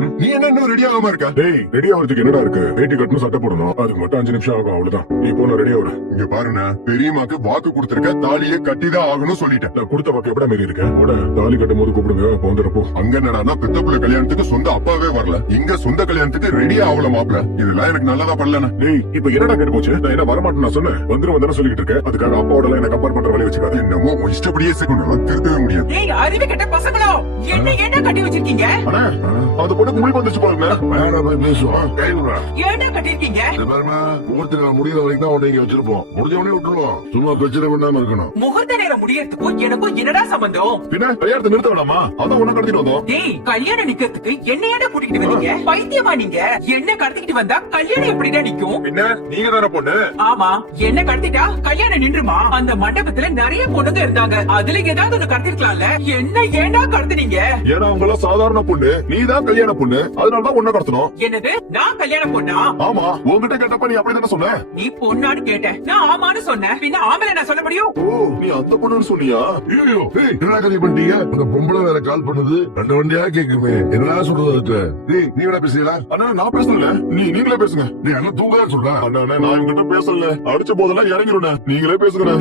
நீ என்ன இன்னும் ரெடி ஆகாம இருக்க? டேய், ரெடி ஆகிறதுக்கு என்னடா இருக்கு? வேட்டி கட்டணும், சட்டை போடணும், அதுக்கு மட்டும் 5 நிமிஷம் ஆகும், அவ்வளவுதான். நீ போன ரெடி ஆகுற. இங்க பாருங்க, பெரியம்மாக்கு வாக்கு கொடுத்திருக்க, தாலியை கட்டிதான் ஆகணும் சொல்லிட்டேன். நான் கொடுத்த வாக்கு எப்படா மீறி இருக்கேன்? கூட தாலி கட்டும் போது கூப்பிடுங்க, போந்துறப்போ. அங்க என்னடா பெத்த புள்ள கல்யாணத்துக்கு சொந்த அப்பாவே வரல, இங்க சொந்த கல்யாணத்துக்கு ரெடியே ஆகல மாப்பிள. இதெல்லாம் எனக்கு நல்லதா பண்ணல. டேய், இப்ப என்னடா கேட்டு போச்சு? நான் என்ன வரமாட்டேன்னு நான் சொன்னேன், வந்துரும் தானே சொல்லிட்டு இருக்கேன். அதுக்காக அப்பாவோட என்ன கம்பேர் பண்ற வழி வச்சுக்காது. என்னமோ உன் இஷ்டப்படியே செய்யணும், திருத்தவே முடியாது. ஏய், அறிவு கெட்ட பசங்களோ, என்ன கட்டி வச்சிருக்கீங்க? அண்ணா, அந்த பொண்ணுக்கு முடி வந்துச்சு பாருங்க. வேற போய் பேசுவோம். கைவிடுறா. ஏன்டா கட்டிருக்கீங்க? பாருமா, முகூர்த்த முடிகிற வரைக்கும் தான் உன்னை இங்க வச்சிருப்போம். முடிஞ்ச உடனே விட்டுருவோம். சும்மா பிரச்சனை பண்ணாம இருக்கணும். முகூர்த்த நேரம் முடியறதுக்கும் எனக்கும் என்னடா சம்பந்தம்? பின்ன கல்யாணத்தை நிறுத்த வேணாமா? அதான் உன்ன கடத்திட்டு வந்தோம். டேய், கல்யாணம் நிக்கிறதுக்கு என்னையாடா கூட்டிட்டு வந்தீங்க? பைத்தியமா நீங்க? என்ன கடத்திக்கிட்டு வந்தா கல்யாணம் எப்படிடா நிக்கும்? பின்ன நீங்க தானே பொண்ணு? ஆமா, என்ன கடத்திட்டா கல்யாணம் நின்றுமா? அந்த மண்டபத்துல நிறைய பொண்ணுங்க இருந்தாங்க, அதுல ஏதாவது ஒண்ணு கடத்திருக்கலாம்ல. என்ன ஏன்டா கடத்துனீங்க? ஏன்னா அவங்க எல்லாம் சாதாரண பொண்ணு, நீதான் கல்யாண பொண்ணு, அதனாலதான் உன்ன கடத்தணும். என்னது, நான் கல்யாணம் பொண்ணா? ஆமா, உங்ககிட்ட கேட்டப்ப நீ அப்படிதானே சொன்ன. நீ பொண்ணான்னு கேட்டேன், நான் ஆமான்னு சொன்னேன். பின்ன ஆம்பளை நான் சொல்ல முடியும்? ஓ, நீ அந்த பொண்ணுன்னு சொன்னியா? ஐயோ, ஏய், என்னடா கறி பண்ணிட்டீங்க? அந்த பொம்பளை வேற கால் பண்ணுது. ரெண்டு வண்டியா கேக்குமே. என்னடா சொல்றது அதுக்கு? டேய், நீ என்ன பேசுறீங்களா? அண்ணா, நான் பேசல, நீங்களே பேசுங்க. நீ என்ன தூங்கா சொல்ற? அண்ணா, நான் இவங்கிட்ட பேசல, அடிச்ச போதெல்லாம் இறங்கிருண்ணே, நீங்களே பேசுங்க.